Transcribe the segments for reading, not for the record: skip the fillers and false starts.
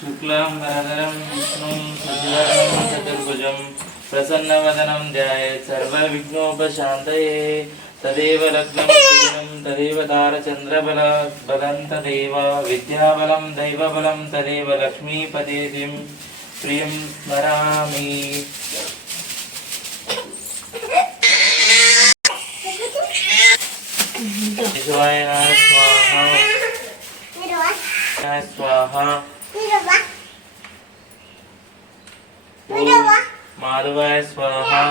शुक्लांबरधरं विष्णुं शशिवर्णं चतुर्भुजं प्रसन्नवदनं ध्यायेत् सर्वविघ्नोपशान्तये। तदेव लग्नं सुदिनं तदेव तारचन्द्रबलं तदेव विद्याबलं दैवबलं तदेव लक्ष्मीपतिं प्रियं स्मरामि। शिवाय स्वाहा स्वाहा माधवाय स्वाहा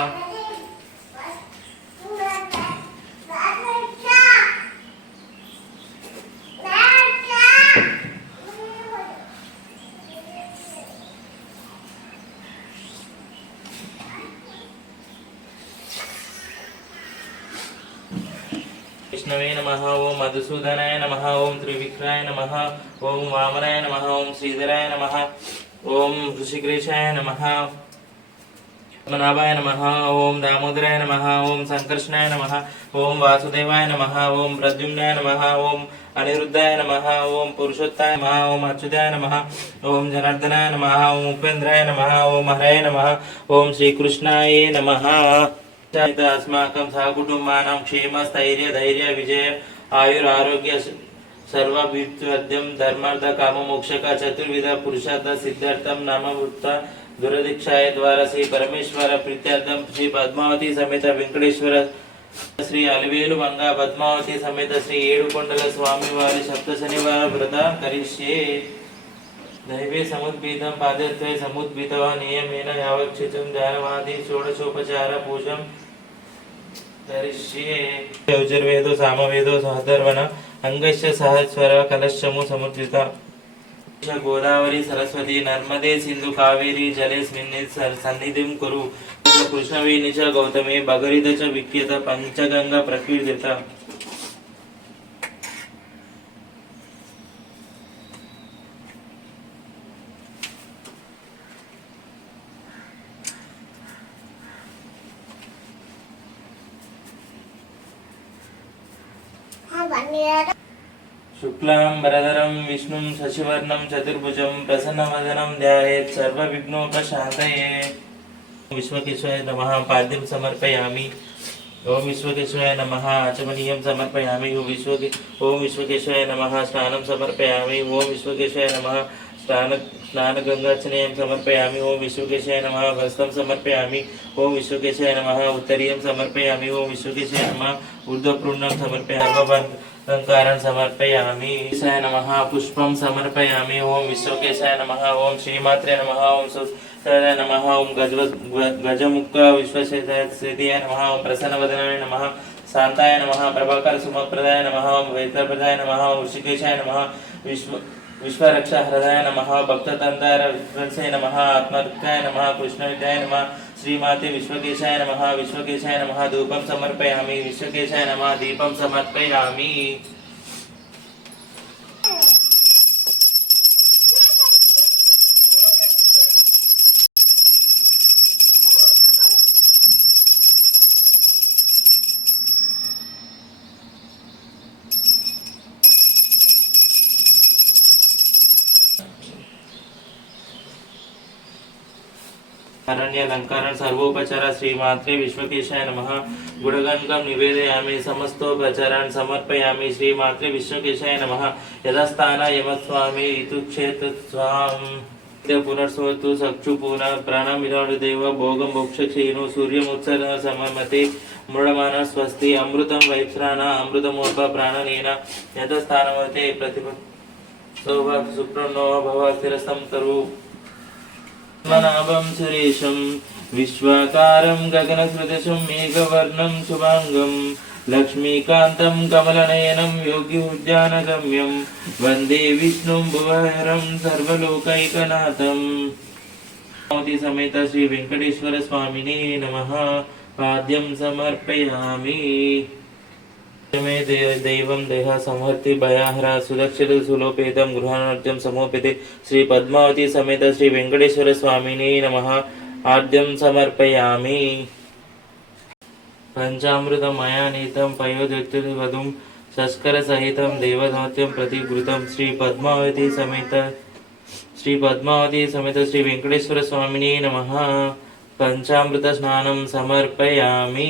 विष्णवे नमः। ओं मधुसूदनाय नमः। ओं त्रिविक्रमाय नमः। ओं वामनाय नमः। ओं श्रीधराय नमः। ओं ऋषिकेशाय नमः। पद्मनाभाय नमः। ओं दामोदराय नमः। ओं संकर्षणाय नमः। ओं वासुदेवाय नमः। ओं प्रद्युम्नाय नमः। ओं अनिरुद्धाय नमः। ओं पुरुषोत्ताय नमः। ओं अच्युताय नमः। ओं जनार्दनाय नमः। ओं उपेन्द्राय नमः। ओं हरये नमः। ओं श्रीकृष्णाय नमः। अस्माकं सहकुटुम्बानां क्षेम स्थैर्य धैर्य विजय आयुरारोग्य सर्वाभिवृद्धिं धर्मार्थ काम मोक्षक चतुर्विध पुरुषार्थ सिद्धार्थं नामवृत्त दुरदीक्षाय द्वारा श्री परमेश्वर प्रीत्यार्थं श्री पद्मावती समेत वेंकटेश्वर श्री अलिवेलु मंगा पद्मावती समेत श्री ఏడుకొండల स्वामी वारी सप्त शनिवार व्रत करिष्ये। दैवे समुद्भीतं पादत्वे समुद्भीतवा नियमेन यावच्छितं ध्यानमादि षोडशोपचार पूजं करिष्ये। यजुर्वेदो सामवेदो सहधर्वण अंगस्य सहस्वर कलशमु समुद्रिता गोदावरी सरस्वती नर्मदे सिंधु कावेरी जलेस्मिन् सन्निधिं कुरु। कृष्णवेणी च गौतमे भगीरथ च विख्यत पंचगंगा प्रकीर्तित। शुक्लांबरधरं विष्णुं शशिवर्णं चतुर्भुजं प्रसन्नवदनं ध्यायेत् सर्वविघ्नोपशान्तये। विश्वकेशाय नमः। पाद्यं समर्पयामि। ओम विश्वकेशाय नमः। आचमनीयं समर्पयामि। ओम विश्वकेशाय नमः। स्नानं समर्पयामि। ओम विश्वकेशाय नमः। स्नानगंगाचनेयं समर्पयामि। ओम विश्वकेशाय नमः। वस्त्रं समर्पयामि। ओम विश्वकेशाय नमः। उत्तरीयं समर्पयामि। ओम विश्वकेशाय नमः। ऊर्ध्वपुण्डं समर्पयामि। अलंकारं समर्पयामि। विश्वकेशाय नमः। पुष्पं समर्पयामि। ओम विश्वकेशाय नमः। ओम श्रीमात्रे नमः। ओम सुस्थाय नमः। ओम गजमुख विश्वसेनाय नमः। ओम प्रसन्नवदनाय नमः। शांताय नमः। प्रभाकर सुमप्रदाय नमः। ओम वेत्रप्रदाय नमः। ओम ऋषिकेशाय नमः। विश्वरक्षा हृदय नमः। भक्ततंदार विश्वसे नमः। आत्मरुद्राय नमः। कृष्णविद्याय नमः। श्रीमाते विश्वकेशाय नमः। विश्वकेशाय नमः। धूपं समर्पयामि। विश्वकेशाय नमः। दीपं समर्पयामि। अरण्यलंकार सर्वोपचार श्रीमात्रे विश्वकेशाय नमः। गुडगंगं निवेदयामि। समस्तोपचारान् समर्पयामि। श्रीमात्रे विश्वकेशाय नमः। यथास्थान यमस्वामी ऋतुक्षेत्र स्वाम पुनर्सोतु चक्षुपूर्ण प्राणमिरादेव भोगं मोक्षक्षेणु सूर्यमुत्सर सममते मृडमान स्वस्ति अमृतं वैश्राण अमृतमोप प्राणनेन यथास्थानमते प्रतिभ सौभ सुप्रणो भव स्थिरस्तं तरु पद्मनाभं सुरेशं विश्वाकारं गगनसदृशं मेघवर्णं शुभांगं लक्ष्मीकान्तं कमलनयनं योगिउद्यानगम्यं वन्दे विष्णुं भुवहरं सर्वलोकैकनाथं। समेत श्री वेंकटेश्वर स्वामिने नमः। पाद्यं समर्पयामि। मे दैवं देह संहर्ति भयाहरा सुरक्षित सुलोपेतं गृहाणार्जं समोपेते श्री पद्मावती समेत श्री वेंकटेश्वर स्वामिने नमः। आद्यं समर्पयामि। पंचामृतमयानीतं पयोदयुक्तवधूं शस्कर सहितं देवदौत्यं प्रतिगृतं श्री पद्मावती समेत श्री पद्मावती समेत श्री वेंकटेश्वर स्वामिने नमः। पंचामृत स्नानं समर्पयामि।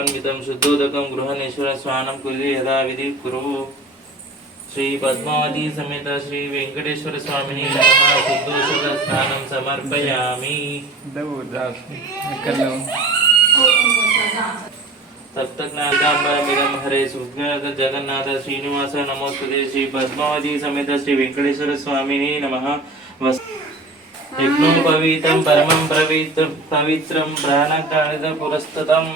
इदं शुद्धोदकं गृहनेश्वर स्नानं कुरु यथाविधि कुरु। श्री पद्मावती समेत श्री वेंकटेश्वर स्वामिने नमः। शुद्धोदक स्नानं समर्पयामि। सप्तज्ञानाम्बरमिदं हरे सुग्नाथ जगन्नाथ श्रीनिवास नमोस्तुते। श्री पद्मावती समेत श्री वेंकटेश्वर स्वामिने नमः। यज्ञोपवीतं परमं पवित्रं प्राणकालिद पुरस्ततम्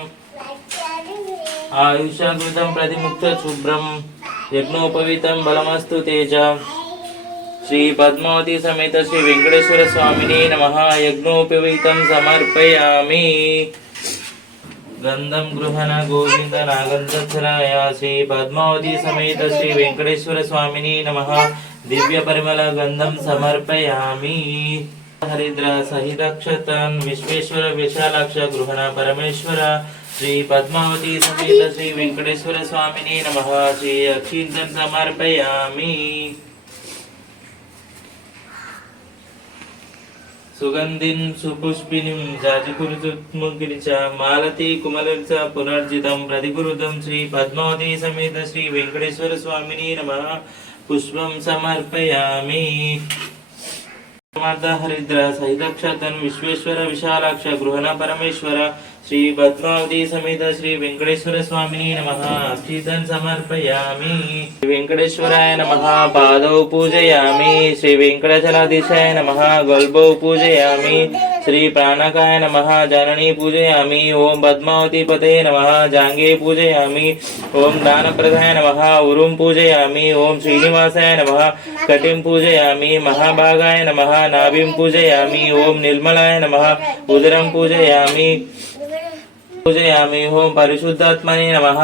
आयुष्याकृतं प्रतिमुक्त शुभ्रं यज्ञोपवीतं बलमस्तु तेज। श्री पद्मावती समेत श्री वेंकटेश्वर स्वामिने नमः। यज्ञोपवीतं समर्पयामि। गंधं गृहण गोविंद नागंधराय। श्री पद्मावती समेत श्री वेंकटेश्वर स्वामिने नमः। दिव्य परिमल गंधं समर्पयामि। हरिद्र सहितक्षतन् विश्वेश्वर विशालाक्ष गृहण परमेश्वर। श्री पद्मावती समेत श्री वेंकटेश्वर स्वामिने नमः। श्री अक्षिंतं समर्पयामि। सुगंधिं सुपुष्पिनीं जाजकुरुमुगिरिच मालती कुमलिं च पुनर्जितं प्रतिकुरुतं। श्री पद्मावती समेत श्री वेंकटेश्वर स्वामिने नमः। पुष्पं समर्पयामि। हरिद्र सहितक्षतन् विश्वेश्वर विशालाक्ष गृहण परमेश्वर। श्री पद्मावती समेत श्री वेंकटेश्वर स्वामिने नमः। अक्षितं समर्पयामि। श्री वेंकटेश्वराय नमः। पादौ पूजयामि। श्री वेंकटाचलाधीशाय नमः। गल्भौ पूजयामि। श्री प्राणकाय नमः। जननी पूजयामि। ओम पद्मावती पते नमः। जांगे पूजयामि। ओम दानप्रदाय नमः। उरुं पूजयामि। ओम श्रीनिवासाय नमः। कटिं पूजयामि। महाभागाय नमः। नाभिं पूजयामि। ओम निर्मलाय नमः। उदरं पूजयामि। ओम परिशुद्धात्मने नमः।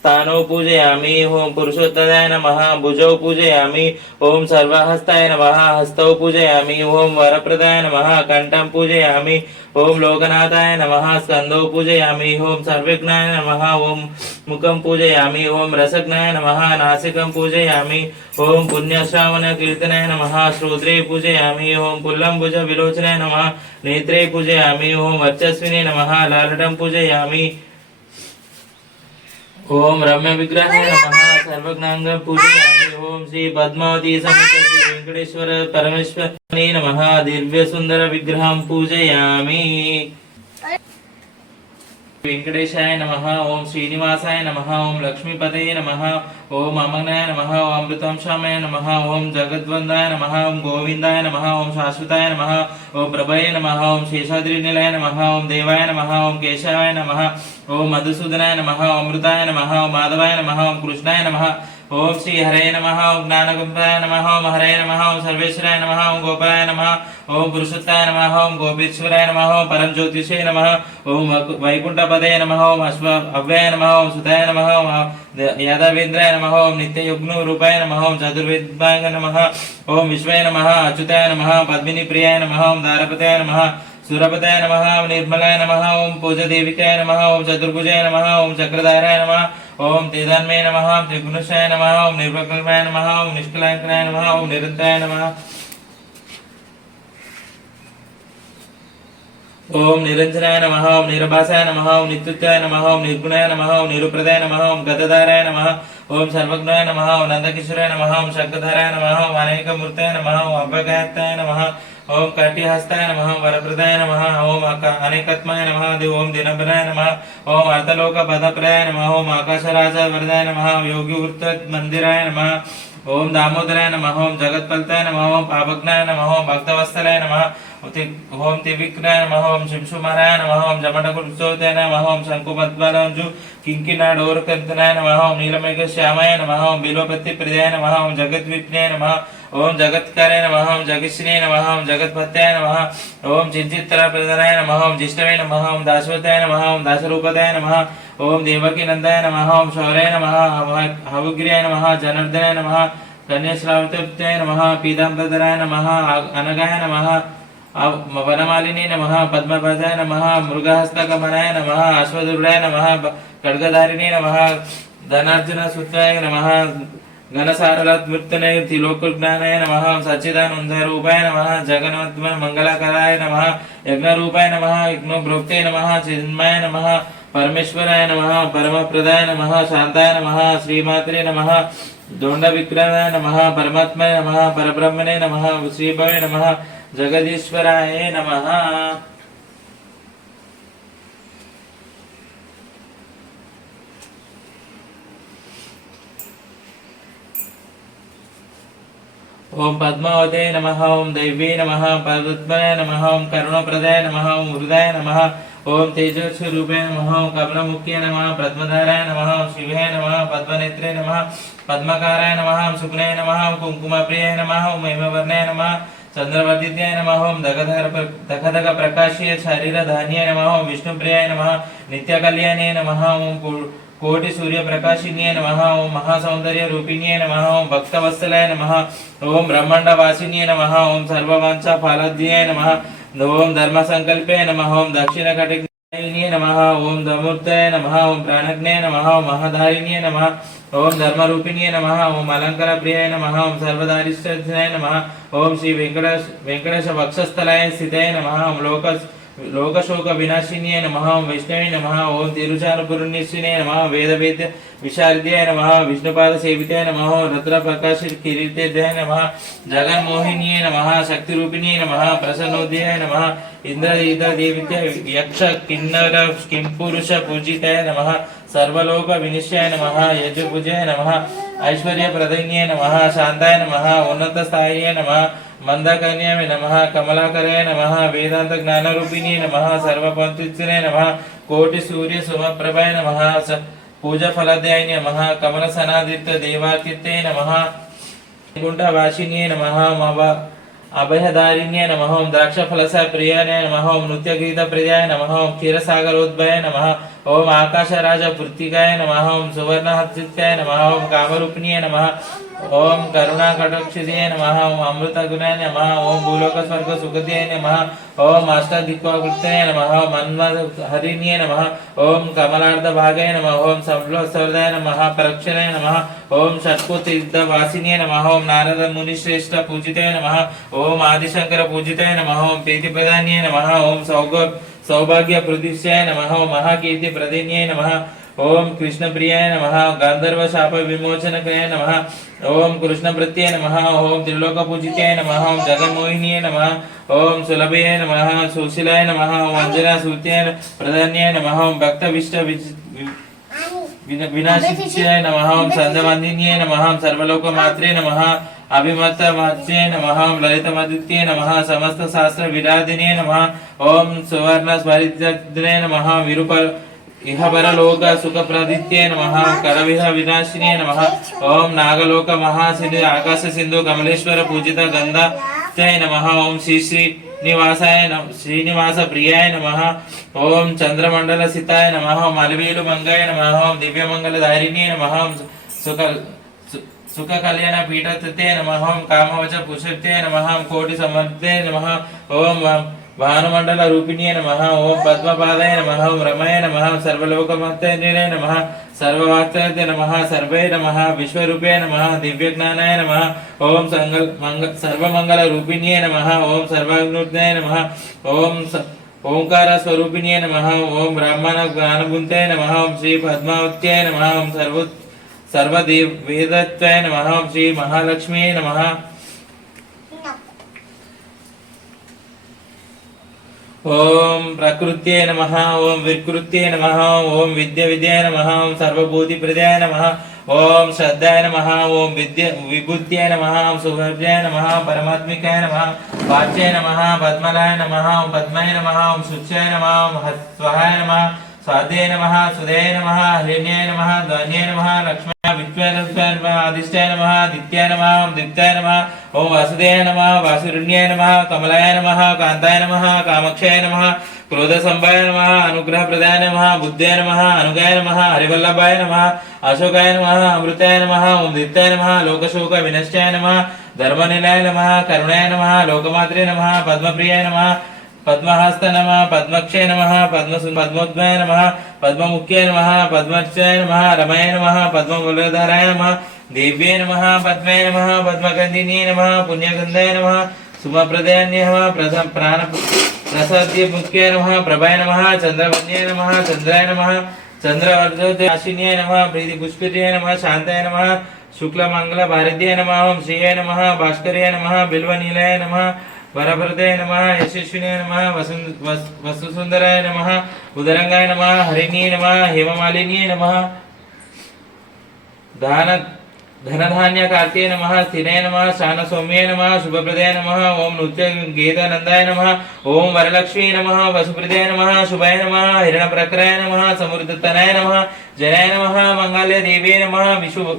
स्थानौ पूजयामि। ओम पुरुषोत्तमाय नमः। भुजौ पूजयामि। ओम सर्वहस्ताय नमः। हस्तौ पूजयामि। ओम वरप्रदाय नमः। कंठं पूजयामि। ओम लोकनाथाय नमः। स्कंदौ पूजयामि। ओम सर्वज्ञाय नमः। ओम मुखं पूजयामि। ओम रसज्ञाय नमः। नासिकं पूजयामि। ओम पुण्यश्रावण कीर्तनाय नमः। श्रोत्रे पूजयामि। ओम पुल्लंभुज विलोचनाय नमः। नेत्रे पूजयामि। ओम वर्चस्विने नमः। लालटं पूजयामि। ओम रम्य विग्रहाय नमः। सर्वज्ञांग पूजयामि। ओम श्री पद्मावती समेत श्री वेंकटेश्वर परमेश्वराय नमः। दिव्य सुंदर विग्रहं पूजयामि। वेंकटेशाय नमः। ओम श्रीनिवासाय नमः। ओम लक्ष्मीपते नमः। ओम अमनाय नमः। ओम अमृतांशाय नमः। ओम जगद्वंदाय नमः। ओम गोविंदाय नमः। ओम शाश्वताय नमः। ओम प्रभये नमः। ओम शेषाद्रिनिलय नमः। ओम देवाय नमः। ओम केशवाय नमः। ओम मधुसूदनाय नमः। ओम अमृताय नमः। ओम माधवाय नमः। ओम कृष्णाय नमः। ओम श्री हरे नमः। ओम ज्ञानगंधाय नमः। ओम हरे नमः। ओम सर्वेश्वराय नमः। ओम गोपाय नमः। ओम पुरुषोत्ताय नमः। ओम गोपीश्वराय नमः। ओम परम ज्योतिषे नमः। ओम वैकुंठपदे नमः। ओम अव्यय नमः। ओम सुताय नमः। ओम यादवेन्द्राय नमः। ओम नित्ययुग्म रूपाय नमः। ओम चतुर्वेदाय नमः। ओम विश्वाय नमः। अच्युताय नमः। पद्मिनी प्रियाय नमः। ओम दारपताय नमः। सूरपताय नमः। ओम निर्मलाय नमः। ओम पूजदेविकाय नमः। ओम चतुर्भुजाय नमः। ओम चक्रधाराय नमः। ओम तेजन्मय नमः। ओम त्रिगुणशाय नमः। ओम निर्विकल्पाय नमः। ओम निष्कलंकाय नमः। ओम निरंतराय नमः। ओम निरंजनाय नमः। ओम निरभासाय नमः। ओम नित्युत्याय नमः। ओम निर्गुणाय नमः। ओम निरुप्रदाय नमः। ओम गदधाराय नमः। ओम सर्वज्ञाय नमः। ओम नंदकिशोराय नमः। ओम शक्तिधराय नमः। ओम अनेकमूर्ताय नमः। ओम अभयगायताय नमः। ओम कटिहस्ताय नमः। ओम वरप्रदाय नमः। ओम अनेकत्माय नमः। ओम दिनभराय नमः। ओम अर्थलोकपदप्राय नमः। ओम आकाशराज वरदाय नमः। ओम योगी वृत्त मंदिराय नमः। ओम दामोदराय नमः। ओम जगत्पलताय नमः। ओम पापज्ञाय नमः। ओम भक्तवत्सलाय नमः। ओम त्रिविक्रय नमः। ओम शिंशुमराय नमः। ओम जमटकुरुचोदय नमः। ओम शंकुपद्मलंजु किंकिनाडोरकर्तनाय नमः। ओम नीलमेघ श्यामाय नमः। ओम बिल्वपत्ति प्रियाय नमः। ओम जगद्विप्रियाय नमः। ओम जगत्काराय नमः। ओम जगश्री नमः। ओम जगत्पत्याय नमः। ओम चिंचित्तरप्रदाय नमः। ओम जिष्टवे नमः। ओम दासवताय नमः। ओम दासरूपदाय नमः। ओम देवकी नंदाय नमः। ओम शौर्याय नमः। हवग्रियाय नमः। जनार्दनाय नमः। कन्याश्रावताय नमः। पीतांबराय नमः। अनगाय नमः। वनमालिनी नमः पद्मपदाय नमः मृगहस्तकमनाय नमः अश्वदुर्गाय नमः खड्गधारिणी नमः धनार्जुन सूत्राय नमः घनसारलत्मूर्तने त्रिलोकज्ञानाय नमः सच्चिदानन्दरूपाय नमः जगन्नाथ मंगलकराय नमः यज्ञरूपाय नमः यज्ञोक्ते नमः चिन्मयाय नमः परमेश्वराय नमः परमप्रदाय नमः शांताय नमः श्रीमात्रे नमः दोंडविक्रमाय नमः परमात्माय नमः परब्रह्मणे नमः श्रीभवे नमः जगदीश्वराय नमः। ओम पद्मावते नमः ओम दैवी नमः पद्मनाय नमः ओम करुणप्रदाय नमः ओम हृदय नमः ओम तेजस्वरूपाय नमः ओम कमलमुख्ये नमः पद्मधाराय नमः ओम शिवाय नमः पद्मनेत्रे नमः पद्मकाराय नमः ओम शुक्लाय नमः ओम कुंकुमप्रियाय नमः ओम हेमवर्णाय नमः चंद्रवर्धिताय नमः ओम दगदग प्रकाशीय शरीरधान्याय नमः ओम विष्णुप्रियाय नमः नित्यकल्याणाय नमः ओम कोटि सूर्य प्रकाशिन्ये नमः ओम महासौंदर्य रूपिण्ये नमः ओम भक्तवत्सलाय नमः ओम ब्रह्मांड वासिन्ये नमः ओम सर्ववांछा फलद्ये नमः ओम धर्म संकल्पे नमः ओम दक्षिण कटिन्ये नमः ओम धमूर्तये नमः ओम प्राणज्ञे नमः ओम महाधारिण्ये नमः ओम धर्मरूपिण्ये नमः ओम अलंकार प्रियाय नमः ओम सर्वदारिष्टाय नमः ओम श्री वेंकटेश वक्षस्थलाय स्थिताय नमः ओम लोकशोक विनाशिन्ये नमः ओम वैष्णवे नमः ओम तिरुचानपुरनीश्वरे नमः वेदवेद विशारद्याय नमः विष्णुपाद सेविताय नमः रत्न प्रकाश किरीटाय नमः जगन्मोहिन्ये नमः शक्तिरूपिण्ये नमः प्रसन्नोदयाय नमः इंद्र देवित्य यक्ष किन्नर किंपुरुष पूजिताय नमः सर्वलोक विनिश्चयाय नमः यजुपूजाय नमः ऐश्वर्यप्रदायिन्ये नमः शांताय नमः उन्नतस्थाये नमः मंदकन्याय नमः कमलाकराय नमः वेदांत ज्ञानरूपिणी नमः सर्वपंचरे नमः कोटि सूर्य सुमप्रभाय नमः पूजा फलदाय नमः कमल सनादित्य देवातीर्थे नमः गुंठवासिन्ये नमः अभयधारिण्ये नमः ओम द्राक्षफलसा प्रियाय नमः ओम नृत्यगीत प्रियाय नमः ओम क्षीरसागरोद्भय नमः ओम आकाशराज पृत्तिकाय नमः ओम सुवर्णहस्तिकाय नमः ओम कामरूपिण्ये नमः ओम करुणा कटाक्षिते नमः ओम अमृतगुणाय नमः ओम भूलोक स्वर्ग सुखदे नमः ओम अष्टदिक्पावृत्तये नमः ओम मन्मथहरिण्ये नमः ओम कमलार्ध भागाय नमः ओम संप्लवसर्वदाय नमः प्रक्षणाय नमः ओम षट्कोटिवासिन्ये नमः ओम नारद मुनिश्रेष्ठ पूजिताय नमः ओम आदिशंकर पूजिताय नमः ओम प्रीतिप्रदान्ये नमः ओम सौभाग्य प्रदिश्याय नमः ओम महाकीर्ति प्रदिन्ये नमः ओम कृष्ण प्रियाय नमः गांधर्व शाप विमोचन क्रियाय नमः ओम कृष्ण प्रत्यय नमः ओम त्रिलोक पूजिताय नमः ओम जगन्मोहिन्ये नमः ओम सुलभये नमः सुशीलाय नमः ओम अंजना सूत्याय प्रधान्याय नमः ओम भक्तविष्ट विनाशित्याय नमः ओम संजवन्दिन्ये नमः ओम सर्वलोक मात्रे नमः अभिमत मत्स्ये नमः ओम ललितमदित्ये नमः समस्त शास्त्र विराधिने नमः ओम सुवर्ण स्वरित्रे नमः विरूप इह परलोक सुख प्रदित्ये नमः करविह विनाशिने नमः ओम नागलोक महासिंधु आकाश सिंधु कमलेश्वर पूजित गंधाय नमः ओम श्री निवासाय श्रीनिवास प्रियाय नमः ओम चंद्रमंडल सिताय नमः ओम अलवेलु मंगाय नमः ओम दिव्य मंगल धारिणे नमः ओम सुख कल्याण पीठते नमः ओम कामवच पुष्पते नमः ओम कोटि समर्थे नमः ओम भानुमंडल रूपिण्ये नमः ओम पद्मपादाय नमः ओम रमाय नमः सर्वलोकमत्तये नमः सर्ववाक्ताय नमः सर्वे नमः विश्वरूपे नमः दिव्यज्ञानाय नमः ओम सर्वमंगल रूपिण्ये नमः ओम सर्वाग्नुत्याय नमः ओम ओंकार स्वरूपिण्ये नमः ओम ब्राह्मण ज्ञानबुद्धये नमः ओम श्री पद्मावत्याय नमः ओम सर्वदेव वेदत्वाय नमः ओम श्री महालक्ष्मी नमः ओम प्रकृत्ये नमः ओम विकृत्ये नमः ओम विद्याय नमः ओम सर्वभूतिप्रदाय नमः ओम श्रद्धाय नमः ओम विभूत्याय नमः ओम सुभव्याय नमः परमात्मिकाय नमः वाच्याय नमः पद्मलाय नमः ओम पद्माय नमः ओम शुच्याय नमः ओम स्वहाय नमः स्वाध्याय नमः सुदयाय नमः हरिण्याय नमः ध्वन्याय नमः लक्ष्म्याय विद्वाय नमः आदिष्टाय नमः दित्याय नमः ओम दित्याय नमः ओम वासुदेवाय नमः वासुरुण्याय नमः कमलाय नमः कांताय नमः कामक्षाय नमः क्रोध संभाय नमः अनुग्रह प्रदाय नमः बुद्धाय नमः अनुगाय नमः हरिवल्लभाय नमः अशोकाय नमः अमृताय नमः ओम दित्याय नमः लोकशोक विनश्चाय नमः धर्मनिलयाय नमः करुणाय नमः लोकमात्रे नमः पद्मप्रियाय नमः पद्महस्त नमः पद्मक्षय नमः पद्मोद्भवाय नमः पद्ममुख्याय नमः पद्मर्चाय नमः रमाय नमः पद्मवल्लधराय नमः देव्ये नमः पद्माय नमः पद्मगन्धिन्ये नमः पुण्यगन्धाय नमः सुमप्रदायान्ये नमः प्रसाद्य मुख्याय नमः प्रभाय नमः चन्द्रवन्याय नमः चन्द्राय नमः चन्द्रवर्धनाशिन्याय नमः प्रीतिपुष्पिताय नमः शान्ताय नमः शुक्लमंगल भारतीय नमः ओम श्रीय नमः भास्कराय नमः बिल्वनीलाय नमः वरभरताय नमः यशस्विनाय नमः वसुसुंदराय नमः उदरंगाय नमः हरिण्ये नमः हेममालिन्ये नमः धनधान्य कार्त्ये नमः स्थिराय नमः शानसौम्याय नमः शुभप्रदाय नमः ओम नृत्य गीतानंदाय नमः ओम वरलक्ष्मी नमः वसुप्रदाय नमः शुभाय नमः हिरण्यप्रकराय नमः समृद्धतनाय नमः जयाय नमः मंगल्य देवे नमः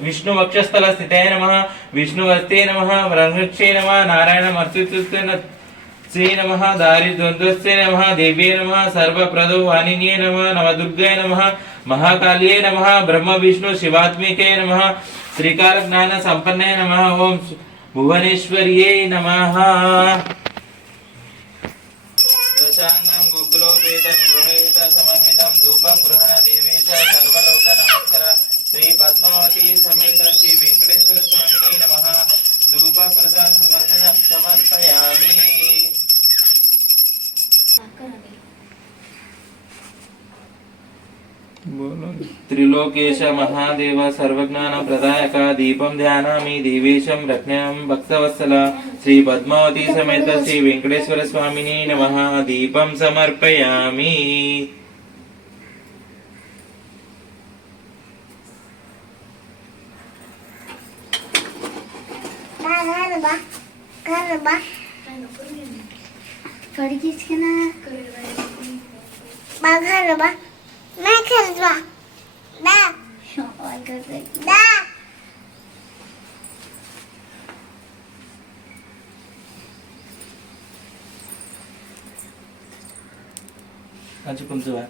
विष्णु वक्षस्थल स्थिताय नमः विष्णुवस्ते नमः ब्रह्मक्षे नमः नारायण मर्त्युत्ते श्री नमः दारिद्वन्द्वस्ते नमः देव्ये नमः सर्वप्रदो वाणिन्ये नमः नवदुर्गाय नमः महाकाल्ये नमः ब्रह्म विष्णु शिवात्मिके नमः श्रीकार ज्ञान संपन्ने नमः ओम भुवनेश्वर्ये नमः दशांगं गुग्गलोपेतं गृहेत समन्वितं धूपं गृहण देवेश सर्वलोक नमस्कार श्री पद्मावती समेत श्री वेंकटेश्वर स्वामिने नमः धूप प्रसाद समर्पयामि। त्रिलोकेश महादेव सर्वज्ञान प्रदायक दीपं ध्यानामि देवेशं रत्नं भक्तवत्सल श्री पद्मावती समेत श्री वेंकटेश्वर स्वामिने नमः दीपं समर्पयामि। मैं खेलवा दा दा आज कोणचं वार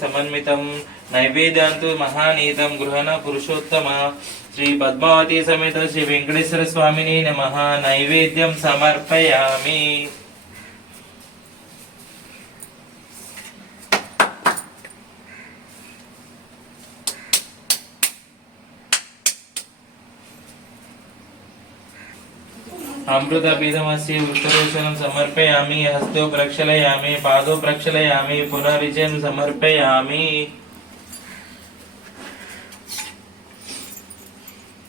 समन्वितं नैवेद्यांतु महानीतं गृहण पुरुषोत्तम श्री पद्मावती समेत श्री वेंकटेश्वर स्वामिने नमः नैवेद्यं समर्पयामि। अमृतपीठमस्य उत्तरोषणं समर्पयामि हस्तो प्रक्षालयामि पादो प्रक्षालयामि पुनरिजं समर्पयामि।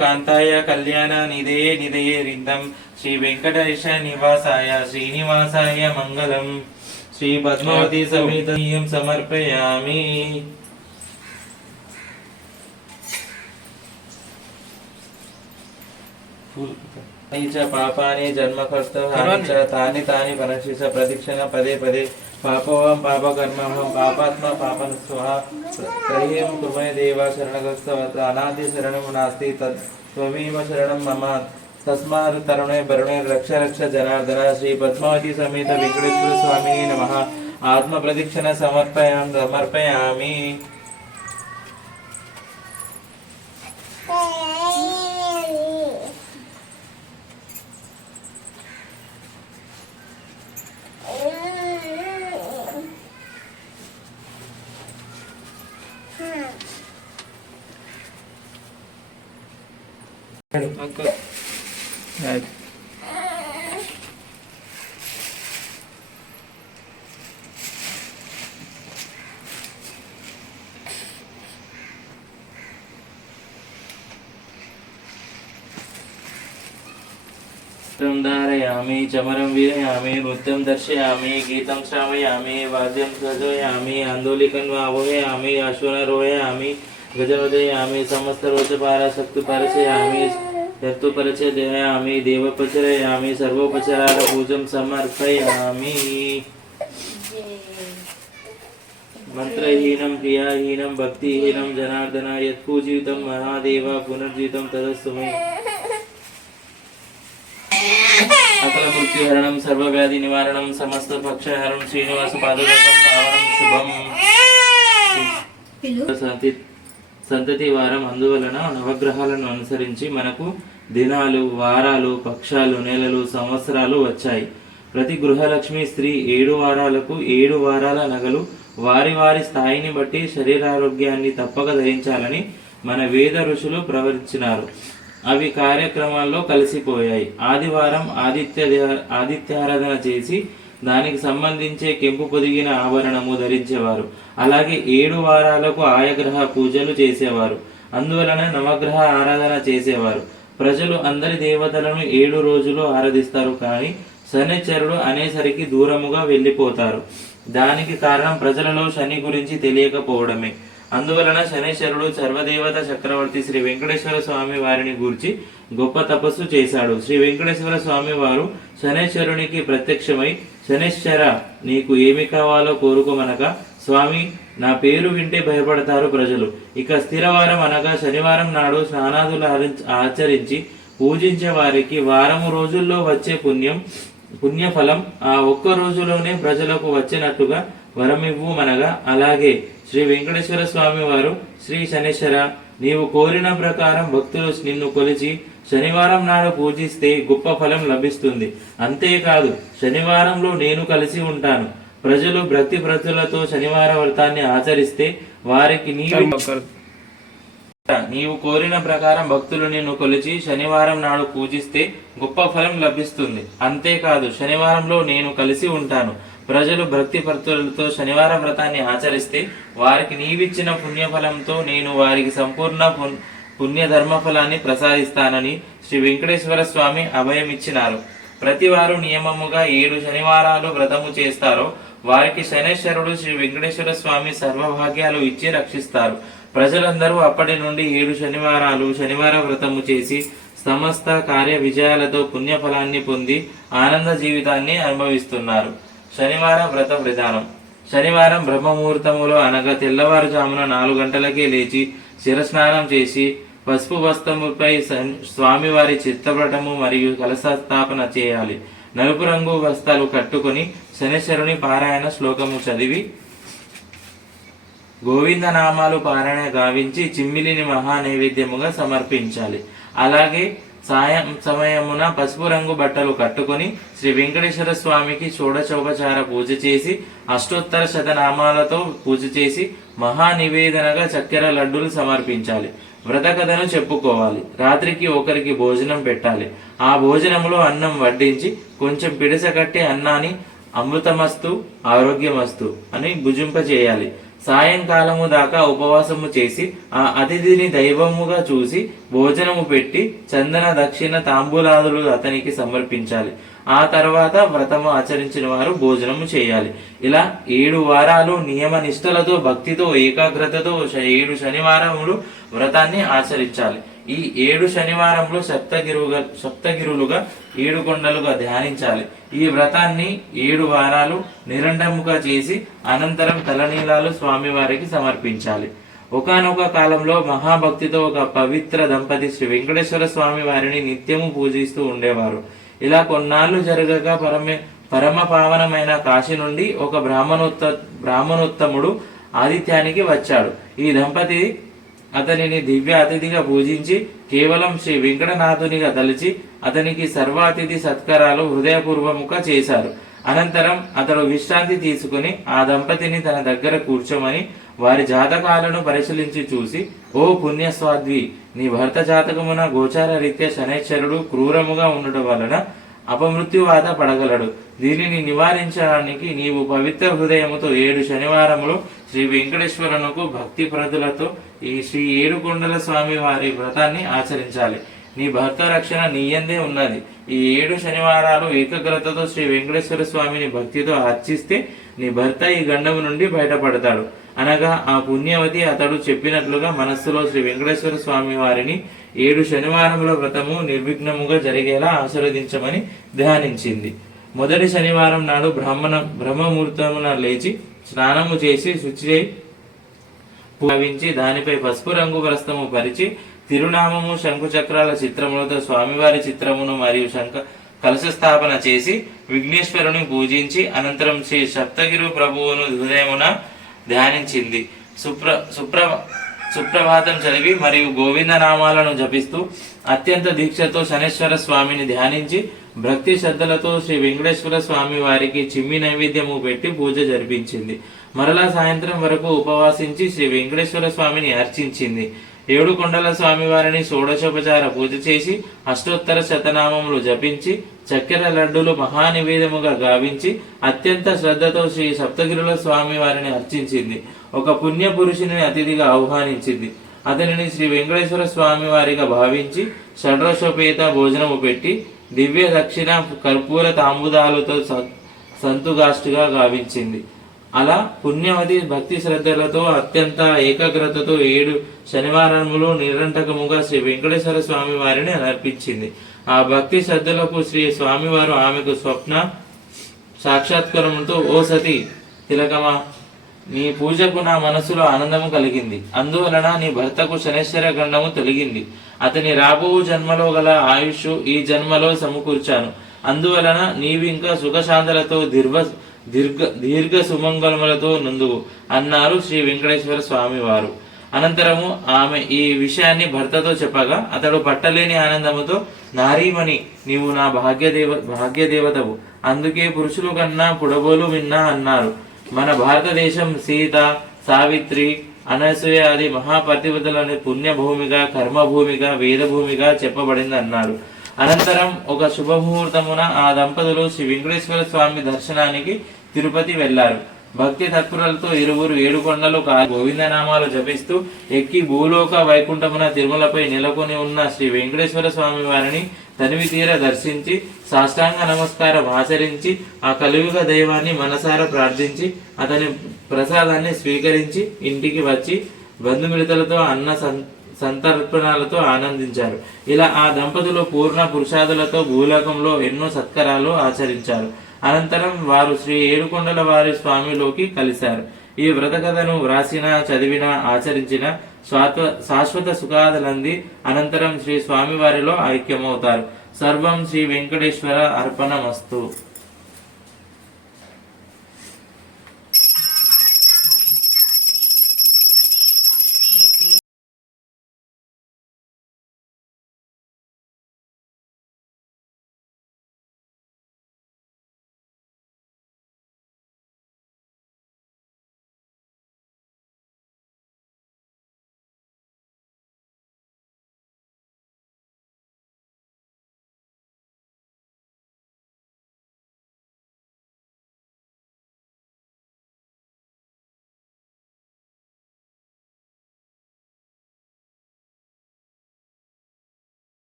कांताय कल्याण निधये निधये रिन्दं श्री वेंकटेश निवासाय श्रीनिवासाय मंगलम श्री पद्मावती समेत समर्पयामि। पापानि जन्मकर्तव्यानि च तानि तानि परशिष प्रदक्षिण पदे पदे पापोहं पापकर्महं पापात्मा पापन स्वाहा त्रय्यं कुर्मय देवा शरणगस्त्वत् अनादि शरणं नास्ति तत् त्वमेव शरणं मम तस्मात् तरुणे वरुणे रक्ष रक्ष जनार्दन श्री पद्मावती समेत वेंकटेश्वर स्वामिने नमः आत्म प्रदक्षिण समर्पयामि। धारयामि चमरं वीरयामि नृत्यं दर्शयामि गीतं श्रावयामि वाद्यं सजयामि आन्दोलिकं आवाहयामि अश्वरोहयामि गजवदयामि समस्तरोचपार शक्तिपरचयामि यत्तुपरचयामि देवपचरयामि सर्वोपचारार पूजं समर्पयामि। मंत्रहीनं क्रियाहीनं भक्तिहीनं जनार्दन यत्पूजितं महादेव पुनर्जितं तदस्तु मे। अकल मृत्युहरणं सर्वव्याधि निवारणं समस्त पक्षहरणं श्रीनिवास पादोदकं पावनं शुभम సంతతి వారం. అందువలన నవగ్రహాలను అనుసరించి మనకు దినాలు, వారాలు, పక్షాలు, నెలలు, సంవత్సరాలు వచ్చాయి. ప్రతి గృహలక్ష్మి స్త్రీ 7 వారాలకు 7 వారాల నగలు వారి వారి స్థాయిని బట్టి శరీరారోగ్యాన్ని తప్పక ధరించాలని మన వేద ఋషులు ప్రవచించినారు. అవి కార్యక్రమాల్లో కలిసిపోయాయి. ఆదివారం ఆదిత్యారాధన చేసి దానికి సంబంధించే కెంపు పొదిగిన ఆభరణము ధరించేవారు. అలాగే 7 వారాలకు ఆయగ్రహ పూజలు చేసేవారు. అందువలన నవగ్రహ ఆరాధన చేసేవారు. ప్రజలు అందరి దేవతలను 7 రోజులు ఆరాధిస్తారు. కానీ శనిశ్చరుడు అనేసరికి దూరముగా వెళ్ళిపోతారు. దానికి కారణం ప్రజలలో శని గురించి తెలియకపోవడమే. అందువలన శనిశ్చరుడు సర్వదేవత చక్రవర్తి శ్రీ వెంకటేశ్వర స్వామి వారిని గూర్చి గొప్ప తపస్సు చేశాడు. శ్రీ వెంకటేశ్వర స్వామి వారు శనిశ్చరునికి ప్రత్యక్షమై, శనిశ్చర, నీకు ఏమి కావాలో కోరుకోమనగా, స్వామి, నా పేరు వింటే భయపడతారు ప్రజలు. ఇక స్థిరవారం అనగా శనివారం నాడు స్నానాదులు ఆచరించి పూజించే వారికి వారము రోజుల్లో వచ్చే పుణ్యఫలం ఆ ఒక్క రోజులోనే ప్రజలకు వచ్చినట్టుగా వరమివ్వు మనగా. అలాగే శ్రీ వెంకటేశ్వర స్వామి వారు, శ్రీ శనిశ్చర, నీవు కోరిన ప్రకారం భక్తులు నిన్ను కొలిచి శనివారం నాడు పూజిస్తే గొప్ప ఫలం లభిస్తుంది. అంతేకాదు, శనివారంలో నేను కలిసి ఉంటాను. ప్రజలు భక్తి ప్రతులతో శనివార వ్రతాన్ని ఆచరిస్తే వారికి నీవు కోరిన ప్రకారం భక్తులు నిన్ను కొలిచి శనివారం నాడు పూజిస్తే గొప్ప ఫలం లభిస్తుంది. అంతేకాదు, శనివారంలో నేను కలిసి ఉంటాను. ప్రజలు భక్తి భక్తులతో శనివార వ్రతాన్ని ఆచరిస్తే వారికి నీవిచ్చిన పుణ్యఫలంతో నేను వారికి సంపూర్ణ పుణ్య ధర్మఫలాన్ని ప్రసాదిస్తానని శ్రీ వెంకటేశ్వర స్వామి అభయమిచ్చినారు. ప్రతివారు నియమముగా 7 శనివారాలు వ్రతము చేస్తారో వారికి శనేశ్వరుడు శ్రీ వెంకటేశ్వర స్వామి సర్వభాగ్యాలు ఇచ్చి రక్షిస్తారు. ప్రజలందరూ అప్పటి నుండి 7 శనివారాలు శనివార వ్రతము చేసి సమస్త కార్య విజయాలతో పుణ్యఫలాన్ని పొంది ఆనంద జీవితాన్ని అనుభవిస్తున్నారు. శనివార వ్రత విధానం. శనివారం బ్రహ్మముహూర్తములో అనగా తెల్లవారుజామున 4 గంటలకే లేచి శిరస్నానం చేసి పసుపు వస్త్రముపై స్వామివారి చిత్రపటము మరియు కలశస్థాపన చేయాలి. నలుపు రంగు వస్త్రాలు కట్టుకొని శనిశ్చరుని పారాయణ శ్లోకము చదివి గోవిందనామాలు పారాయణ గావించి చిమ్మిలిని మహా నైవేద్యముగా సమర్పించాలి. అలాగే సాయం సమయమున పసుపు రంగు బట్టలు కట్టుకొని శ్రీ వెంకటేశ్వర స్వామికి షోడశోపచార పూజ చేసి అష్టోత్తర శతనామాలతో పూజ చేసి మహా నివేదనగా చక్కెర లడ్డూలు సమర్పించాలి. వ్రత కథను చెప్పుకోవాలి. రాత్రికి ఒకరికి భోజనం పెట్టాలి. ఆ భోజనములో అన్నం వడ్డించి కొంచెం పిడస కట్టి అన్నాన్ని అమృతమస్తు ఆరోగ్యమస్తు అని భుజింపచేయాలి. సాయంకాలము దాకా ఉపవాసము చేసి ఆ అతిథిని దైవముగా చూసి భోజనము పెట్టి చందన దక్షిణ తాంబూలాదులు అతనికి సమర్పించాలి. ఆ తర్వాత వ్రతము ఆచరించిన వారు భోజనము చేయాలి. ఇలా 7 వారాలు నియమ నిష్ఠలతో భక్తితో ఏకాగ్రతతో 7 శనివారములు వ్రతాన్ని ఆచరించాలి. ఈ 7 శనివారంలో సప్తగిరులుగా 7 కొండలుగా ధ్యానించాలి. ఈ వ్రతాన్ని 7 వారాలు నిరండముగా చేసి అనంతరం తలనీలాలు స్వామివారికి సమర్పించాలి. ఒకానొక కాలంలో మహాభక్తితో ఒక పవిత్ర దంపతి శ్రీ వెంకటేశ్వర స్వామి వారిని నిత్యము పూజిస్తూ ఉండేవారు. ఇలా కొన్నాళ్లు జరగగా పరమ పావనమైన కాశీ నుండి ఒక బ్రాహ్మణోత్తముడు ఆదిత్యానికి వచ్చాడు. ఈ దంపతి అతనిని దివ్య అతిథిగా పూజించి కేవలం శ్రీ వెంకటనాథునిగా తలచి అతనికి సర్వాతిథి సత్కారాలు హృదయపూర్వముగా చేశారు. అనంతరం అతడు విశ్రాంతి తీసుకుని ఆ దంపతిని తన దగ్గర కూర్చోమని వారి జాతకాలను పరిశీలించి చూసి, ఓ పుణ్యస్వాద్వి, నీ భర్త జాతకమున గోచార రీత్యా శనైశ్వరుడు క్రూరముగా ఉండటం వలన అపమృత్యువాత పడగలడు. దీనిని నివారించడానికి నీవు పవిత్ర హృదయముతో 7 శనివారములు శ్రీ వెంకటేశ్వరునకు భక్తి ప్రతులతో ఈ శ్రీ 7 కొండల స్వామి వారి వ్రతాన్ని ఆచరించాలి. నీ భర్త రక్షణ నీయందే ఉన్నది. ఈ 7 శనివారాలు ఏకాగ్రతతో శ్రీ వెంకటేశ్వర స్వామిని భక్తితో అర్చిస్తే నీ భర్త ఈ గండము నుండి బయటపడతాడు. అనగా ఆ పుణ్యవతి అతడు చెప్పినట్లుగా మనస్సులో శ్రీ వెంకటేశ్వర స్వామి వారిని 7 శనివారముల వ్రతము నిర్విఘ్నముగా జరిగేలా ఆశీర్వదించమని ధ్యానించింది. మొదటి శనివారం నాడు బ్రహ్మముహూర్తమున లేచి స్నానము చేసి శుచి భావించి దానిపై పసుపు రంగు వస్త్రము పరిచి తిరునామము శంకుచక్రాల చిత్రములతో స్వామివారి చిత్రమును మరియు కలశ స్థాపన చేసి విఘ్నేశ్వరుని పూజించి అనంతరం శ్రీ సప్తగిరు ప్రభువును హృదయమున ధ్యానించింది. సుప్రభాతం చదివి మరియు గోవింద నామాలను జపిస్తూ అత్యంత దీక్షతో శనేశ్వర స్వామిని ధ్యానించి భక్తి శ్రద్ధలతో శ్రీ వెంకటేశ్వర స్వామి వారికి చిమ్మి నైవేద్యము పెట్టి పూజ జరిపించింది. మరలా సాయంత్రం వరకు ఉపవాసించి శ్రీ వెంకటేశ్వర స్వామిని అర్చించింది. 7 కొండల స్వామి వారిని షోడశోపచార పూజ చేసి అష్టోత్తర శతనామములు జపించి చక్కెర లడ్డులు మహానివేదముగా గావించి అత్యంత శ్రద్ధతో శ్రీ సప్తగిరుల స్వామి వారిని అర్చించింది. ఒక పుణ్య పురుషుని అతిథిగా ఆహ్వానించింది. అతనిని శ్రీ వెంకటేశ్వర స్వామి వారిగా భావించి షడ్రసోపేత భోజనము పెట్టి దివ్య దక్షిణ కర్పూర తాంబూలాలతో సంతుగాష్టిగా గావించింది. అలా పుణ్యవతి భక్తి శ్రద్ధలతో అత్యంత ఏకాగ్రతతో 7 శనివారములు నిరంతకముగా శ్రీ వెంకటేశ్వర స్వామి వారిని అర్పించింది. ఆ భక్తి శ్రద్ధలకు శ్రీ స్వామివారు ఆమెకు స్వప్న సాక్షాత్కారంతో ఓ సతి తిలకమా, నీ పూజకు నా మనసులో ఆనందము కలిగింది. అందువలన నీ భర్తకు శనేశ్వర గండము తొలగింది. అతని రాబో జన్మలో గల ఆయుష్ ఈ జన్మలో సమకూర్చాను. అందువలన నీవింకా సుఖశాంతలతో దీర్ఘ సుమంగళములతో నుందువు అన్నారు శ్రీ వెంకటేశ్వర స్వామి వారు. అనంతరము ఆమె ఈ విషయాన్ని భర్తతో చెప్పగా అతడు పట్టలేని ఆనందముతో, నారీమణి, నీవు నా భాగ్యదేవతవు, అందుకే పురుషులు కన్నా పుడబోలు విన్నా అన్నారు. మన భారతదేశం సీత, సావిత్రి, అనసూయ ఆది మహాపతివ్రతలని పుణ్యభూమిగా, కర్మభూమిగా, వేదభూమిగా చెప్పబడింది అన్నాడు. అనంతరం ఒక శుభముహూర్తమున ఆ దంపతులు శ్రీ వెంకటేశ్వర స్వామి దర్శనానికి తిరుపతి వెళ్లారు. భక్తి తత్పరులతో ఇరువురు 7 కొండలు గోవిందనామాలు జపిస్తూ ఎక్కి భూలోక వైకుంఠమున తిరుమలపై నెలకొని ఉన్న శ్రీ వెంకటేశ్వర స్వామి వారిని తనివి తీర దర్శించి సాష్టాంగ నమస్కారం ఆచరించి ఆ కలియుగ దైవాన్ని మనసారా ప్రార్థించి అతని ప్రసాదాన్ని స్వీకరించి ఇంటికి వచ్చి బంధుమిత్రులతో అన్న సంతర్పణాలతో ఆనందించారు. ఇలా ఆ దంపతులు పూర్ణ పురుషాదులతో భూలోకంలో ఎన్నో సత్కరాలు ఆచరించారు. అనంతరం వారు శ్రీ 7 కొండల వారి స్వామిలోకి కలిశారు. ఈ వ్రత కథను వ్రాసిన, చదివిన, ఆచరించిన శాశ్వత సుఖాదలంది అనంతరం శ్రీ స్వామి వారిలో ఐక్యమవుతారు. సర్వం శ్రీ వెంకటేశ్వర అర్పణమస్తు.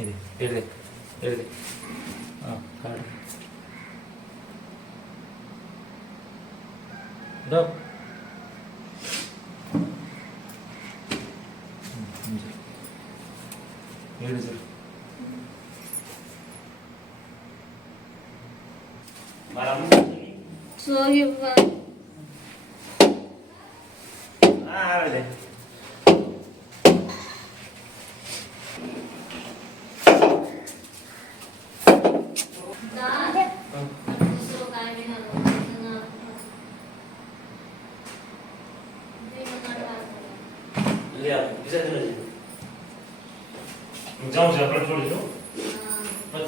ఇది ఎడిది ఎడిది కాడు దో ఎడిది సోహివ్వ ఆవిడే जाऊँ से अपना छोड़ दो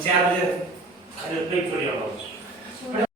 4 बजे प्लेट छोड़ी